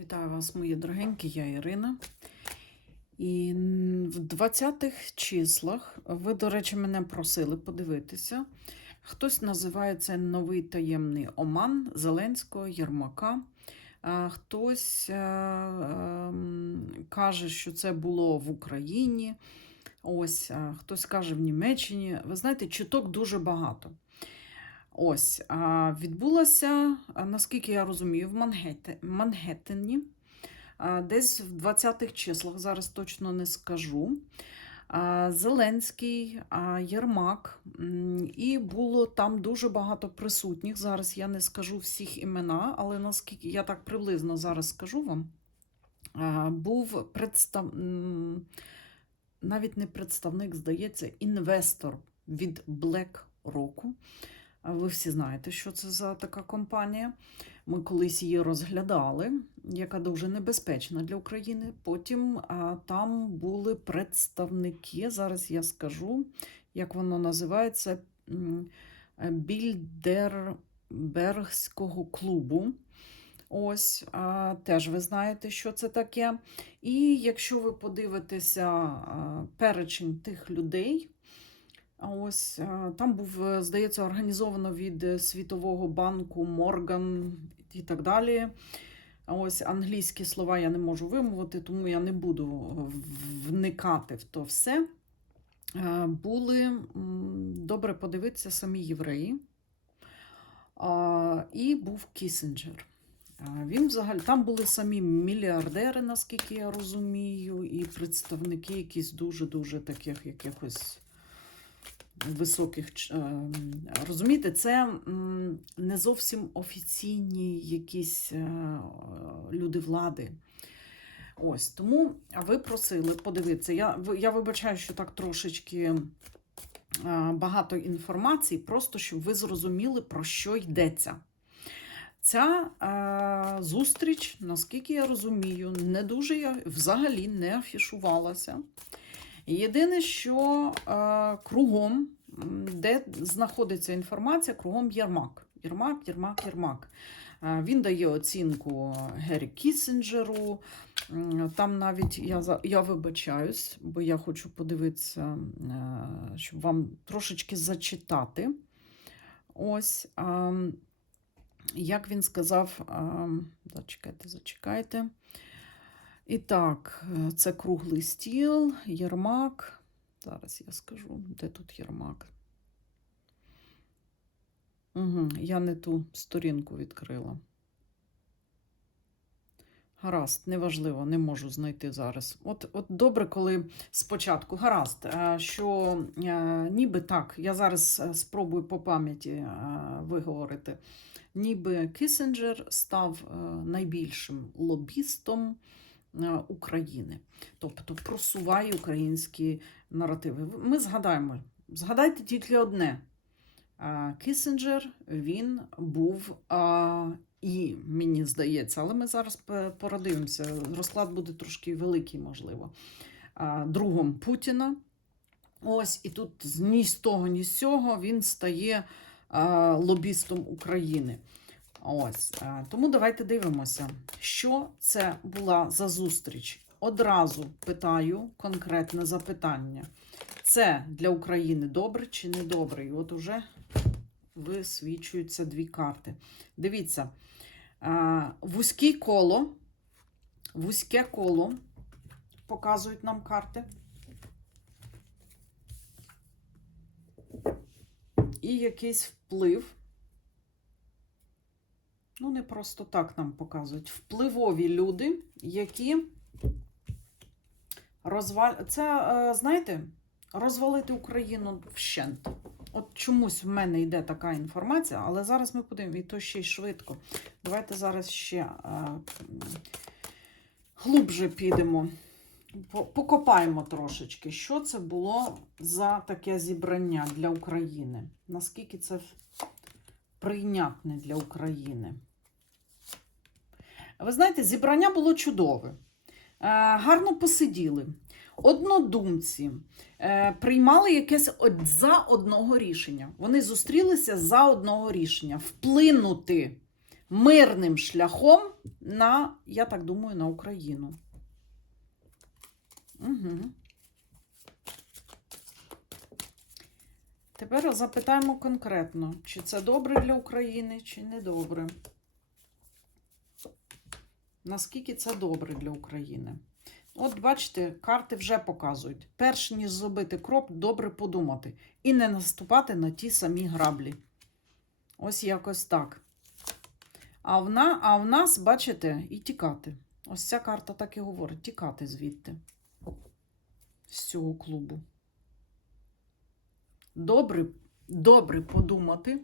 Вітаю вас, мої дорогенькі, я Ірина. І в 20-х числах ви, до речі, мене просили подивитися. Хтось називає це новий таємний оман Зеленського, Єрмака. Хтось е, ем, каже, що це було в Україні. Ось, хтось каже в Німеччині. Ви знаєте, чуток дуже багато. Ось, а, наскільки я розумію, в Мангетте- Мангеттені, десь в 20-х числах, зараз точно не скажу. Зеленський, Єрмак, і було там дуже багато присутніх. Зараз я не скажу всіх імена, але наскільки я так приблизно зараз скажу вам, був представ... навіть не представник, здається, інвестор від BlackRock. Ви всі знаєте, що це за така компанія. Ми колись її розглядали, яка дуже небезпечна для України. Потім а, там були представники, зараз я скажу, як воно називається, Більдербергського клубу. Ось, а, теж ви знаєте, що це таке. І якщо ви подивитеся а, перечень тих людей, ось е, там був, е, здається, організовано від е, Світового банку Морган і так далі. Ось англійські слова я не можу вимовити, тому я не буду вникати в то все. Були добре подивитися самі євреї. І був Кісінджер. Він взагалі там були самі мільярдери, наскільки я розумію, і представники якісь дуже-дуже таких якихось високих. е, Розумієте, це не зовсім офіційні якісь е, люди влади. Ось тому ви просили подивитися. Я, я вибачаю, що так трошечки е, багато інформації, просто щоб ви зрозуміли, про що йдеться. Ця е, зустріч, наскільки я розумію, не дуже я- взагалі не афішувалася. Єдине, що е, кругом, де знаходиться інформація, кругом Єрмак. Єрмак, Єрмак, Єрмак. Е, Він дає оцінку Гері Кісінджеру. Там навіть я, я вибачаюсь, бо я хочу подивитися, е, щоб вам трошечки зачитати. Ось. Як він сказав, зачекайте, зачекайте. І так, е, це круглий стіл, Єрмак. Зараз я скажу, де тут Єрмак. Угу, я не ту сторінку відкрила. Гаразд, неважливо, не можу знайти зараз. От, от добре, коли спочатку гаразд, е, що е, ніби так, я зараз спробую по пам'яті виговорити. Ніби Кісінджер став найбільшим лобістом України, тобто просуває українські наративи. Ми згадаємо, згадайте тільки одне. А, Кісінджер він був і, мені здається, але ми зараз порадивимося. Розклад буде трошки великий, можливо. Другом Путіна. Ось, і тут ні з того, ні з цього він стає лобістом України. Ось. Тому давайте дивимося, що це була за зустріч. Одразу питаю конкретне запитання. Це для України добре чи не добре? І от уже висвічуються дві карти. Дивіться, вузьке коло, вузьке коло показують нам карти. І якийсь вплив. Ну, не просто так нам показують. Впливові люди, які розвал... Це, е, знаєте, розвалити Україну вщент. От чомусь в мене йде така інформація, але зараз ми подивимося, і то ще й швидко. Давайте зараз ще е, глубже підемо. Покопаємо трошечки, що це було за таке зібрання для України. Наскільки це прийнятне для України? Ви знаєте, зібрання було чудове. Е, гарно посиділи. Однодумці е, приймали якесь за одного рішення. Вони зустрілися за одного рішення вплинути мирним шляхом на, я так думаю, на Україну. Угу. Тепер запитаємо конкретно, чи це добре для України, чи не добре. Наскільки це добре для України? От, бачите, карти вже показують. Перш ніж зробити крок, добре подумати. І не наступати на ті самі граблі. Ось якось так. А в, на, а в нас, бачите, і тікати. Ось ця карта так і говорить: тікати звідти. З цього клубу. Добре, добре подумати.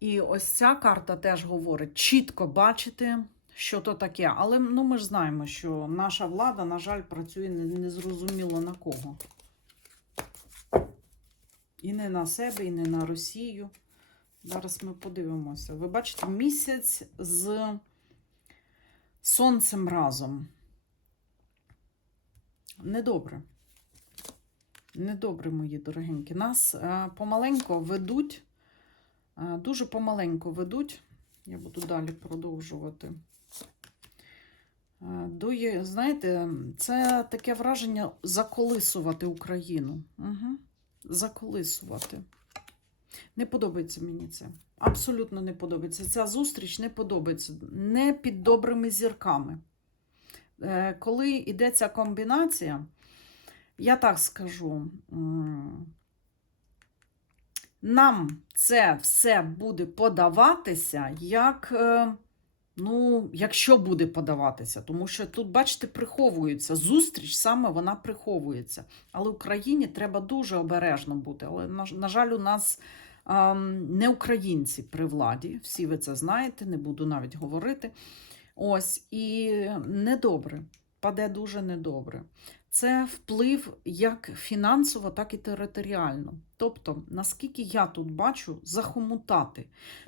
І ось ця карта теж говорить: чітко бачити, що то таке. Але ну, ми ж знаємо, що наша влада, на жаль, працює не- незрозуміло на кого. І не на себе, і не на Росію. Зараз ми подивимося. Ви бачите, місяць з сонцем разом. Недобре. Недобре, мої дорогенькі. Нас е, помаленько ведуть, е, дуже помаленько ведуть. Я буду далі продовжувати. Е, До, є- знаєте, це таке враження заколисувати Україну. Угу. Заколисувати. Не подобається мені це. Абсолютно не подобається. Ця зустріч не подобається. Не під добрими зірками. Е, Коли йде ця комбінація, я так скажу, нам це все буде подаватися, як, е, ну, якщо буде подаватися, тому що тут, бачите, приховується. Зустріч саме вона приховується. Але Україні треба дуже обережно бути. Але, на, жаль, у нас ем, не українці при владі. Всі ви це знаєте, не буду навіть говорити. Ось, і недобре, паде дуже недобре. Це вплив як фінансово, так і територіально. Тобто, наскільки я тут бачу, захомутати,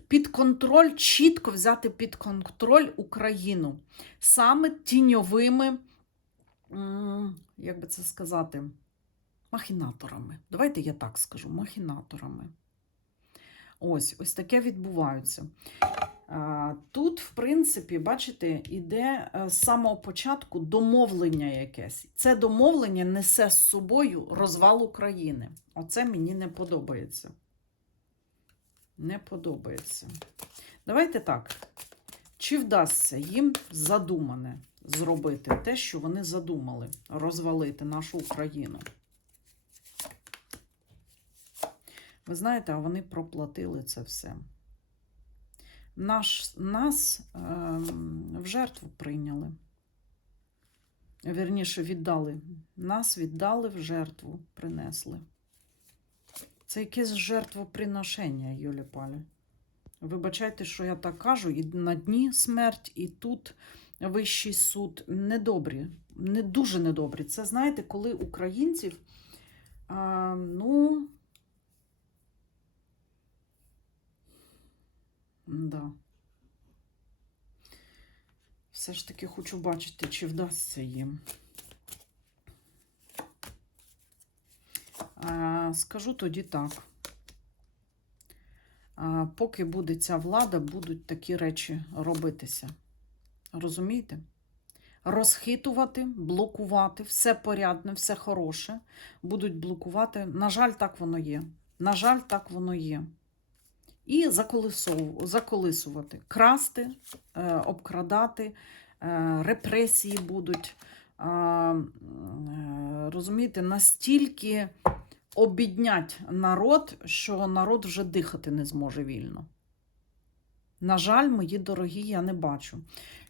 під контроль, чітко взяти під контроль Україну саме тіньовими, як би це сказати, махінаторами. Давайте я так скажу, махінаторами. Ось, ось таке відбувається. А, Тут, в принципі, бачите, іде е, з самого початку домовлення якесь. Це домовлення несе з собою розвал України. Оце мені не подобається. Не подобається. Давайте так. Чи вдасться їм задумане зробити те, що вони задумали, розвалити нашу Україну? Ви знаєте, а вони проплатили це все. Наш, нас ем, в жертву прийняли. Вірніше, віддали. Нас віддали в жертву, принесли. Це якесь жертвоприношення, Юлі Палі. Вибачайте, що я так кажу, і на дні смерть, і тут вищий суд недобрі, не дуже недобрі. Це знаєте, коли українців, а, ну, да. Все ж таки хочу бачити, чи вдасться їм. А, скажу тоді так. А, поки буде ця влада, будуть такі речі робитися. Розумієте? Розхитувати, блокувати, все порядне, все хороше. Будуть блокувати. На жаль, так воно є. На жаль, так воно є. І заколисувати, красти, е, обкрадати, е, репресії будуть. Е, розумієте, настільки обіднять народ, що народ вже дихати не зможе вільно. На жаль, мої дорогі, я не бачу.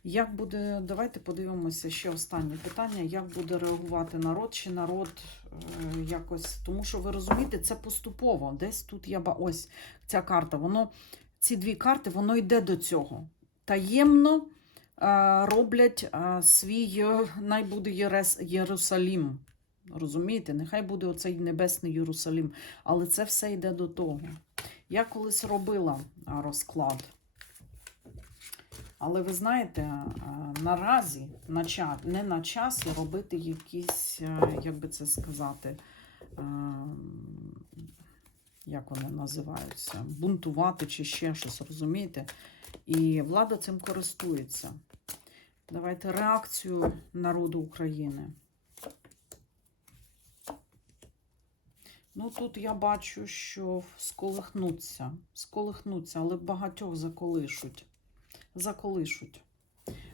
Як буде, давайте подивимося ще останнє питання: як буде реагувати народ, чи народ е, якось. Тому що ви розумієте, це поступово. Десь тут я ба. Ось ця карта. Воно, ці дві карти, воно йде до цього. Таємно е, роблять е, свій, е, най Єрес, Єрусалім. Розумієте, нехай буде оцей небесний Єрусалім. Але це все йде до того. Я колись робила розклад. Але ви знаєте, наразі на час, не на часі робити якісь, е, як би це сказати, е, як вони називаються, бунтувати чи ще щось, розумієте? І влада цим користується. Давайте реакцію народу України. Ну, тут я бачу, що сколихнуться, сколихнуться, але багатьох заколишуть. Заколишуть.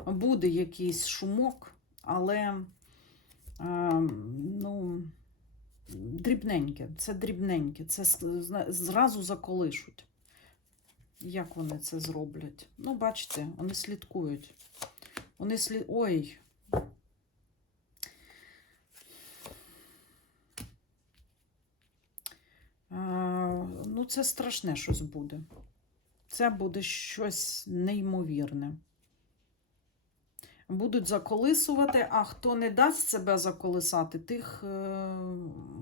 Буде якийсь шумок, але е, ну, дрібненьке, це дрібненьке, це зразу заколишуть. Як вони це зроблять? Ну, бачите, вони слідкують. Вони слід... Ой. Е, ну, це страшне щось буде. Це буде щось неймовірне. Будуть заколисувати, а хто не дасть себе заколисати, тих е,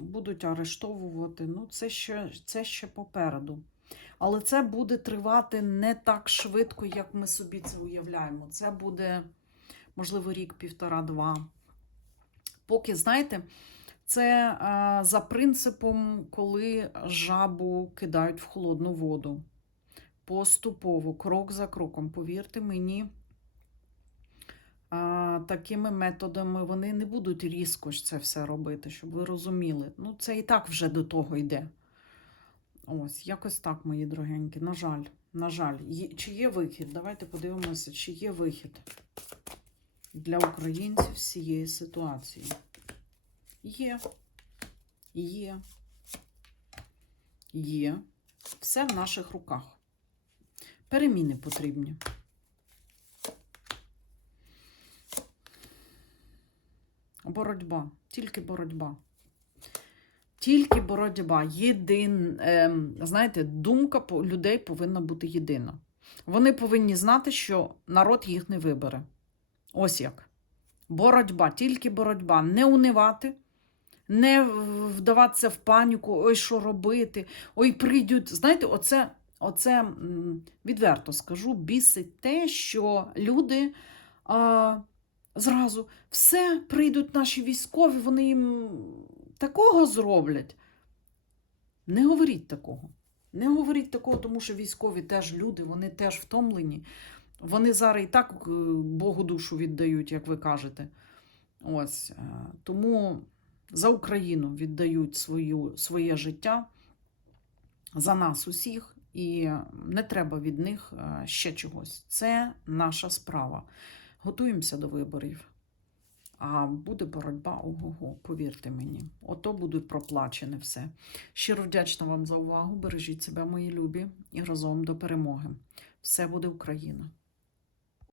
будуть арештовувати. Ну, це ще, це ще попереду. Але це буде тривати не так швидко, як ми собі це уявляємо. Це буде, можливо, рік, півтора-два. Поки, знаєте, це е, за принципом, коли жабу кидають в холодну воду. Поступово, крок за кроком, повірте мені, а, такими методами вони не будуть різко ж це все робити, щоб ви розуміли. Ну, це і так вже до того йде. Ось, якось так, мої дорогенькі. На жаль, на жаль, Є- чи є вихід? Давайте подивимося, чи є вихід для українців з цієї ситуації. Є. Є. Є. Все в наших руках. Переміни потрібні. Боротьба. Тільки боротьба. Тільки боротьба. Єдин, ем, знаєте, думка людей повинна бути єдина. Вони повинні знати, що народ їх не вибере. Ось як. Боротьба, тільки боротьба. Не унивати, не вдаватися в паніку, ой, що робити, ой, прийдуть. Знаєте, оце, оце відверто скажу, бісить те, що люди а, зразу все прийдуть наші військові, вони їм такого зроблять. Не говоріть такого. Не говоріть такого, тому що військові теж люди, вони теж втомлені. Вони зараз і так е, Богу душу віддають, як ви кажете. Ось. е, Тому за Україну віддають свою, своє життя за нас усіх, і не треба від них е, ще чогось. Це наша справа. Готуємося до виборів. А буде боротьба, ого-го, повірте мені. Ото буде проплачене все. Щиро вдячна вам за увагу. Бережіть себе, мої любі, і разом до перемоги. Все буде Україна!